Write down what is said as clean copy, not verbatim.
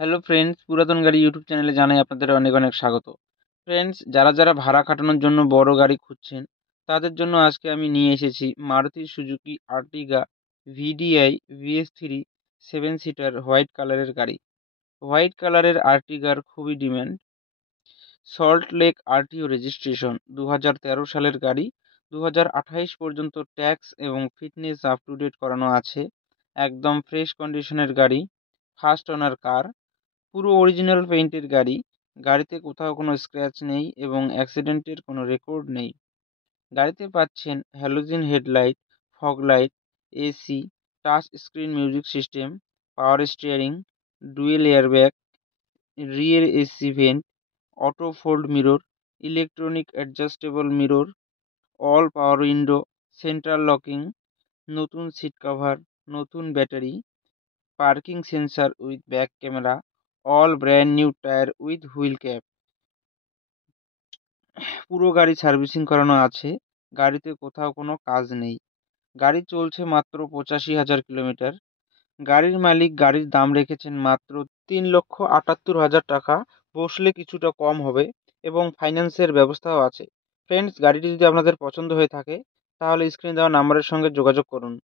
Hello friends, পুরাতন গাড়ি YouTube চ্যানেলে জানাই আপনাদের অনেক অনেক স্বাগত। ফ্রেন্ডস, যারা ভাড়া খাটানোর জন্য বড় গাড়ি খুঁজছেন তাদের জন্য আজকে আমি নিয়ে এসেছি Maruti Suzuki Ertiga VDI VS3 7 seater white কালারের গাড়ি। হোয়াইট কালারের আর্টিগার খুবই demand. Salt Lake RTO registration 2013 সালের গাড়ি। 2028 পর্যন্ত ট্যাক্স এবং ফিটনেস আপ টু ডেট করানো আছে। একদম ফ্রেশ কন্ডিশনের গাড়ি, ফার্স্ট ওনার কার, পুরো অরিজিনাল পেইন্টের গাড়ি। গাড়িতে কোথাও কোনো স্ক্র্যাচ নেই এবং অ্যাক্সিডেন্টের কোনো রেকর্ড নেই। গাড়িতে পাচ্ছেন halogen headlight, fog light, AC, touch screen music system, power steering, dual airbag, rear AC vent, auto fold mirror, electronic adjustable mirror, all power window, central locking, নতুন সিট কভার, নতুন battery, parking sensor with back camera, all brand new tyre with wheel cap. পুরো গাড়ি servicing করানো আছে। গাড়িতে কোথাও কোনো কাজ নেই। গাড়ি চলছে মাত্র 85,000 কিলোমিটার। গাড়ির মালিক গাড়ির দাম রেখেছেন মাত্র 3,78,000 টাকা। বসলে কিছুটা কম হবে এবং ফাইন্যান্সের ব্যবস্থাও আছে। ফ্রেন্ডস, গাড়িটি যদি আপনাদের পছন্দ হয়ে থাকে তাহলে স্ক্রিনে দেওয়া নাম্বারের সঙ্গে যোগাযোগ করুন।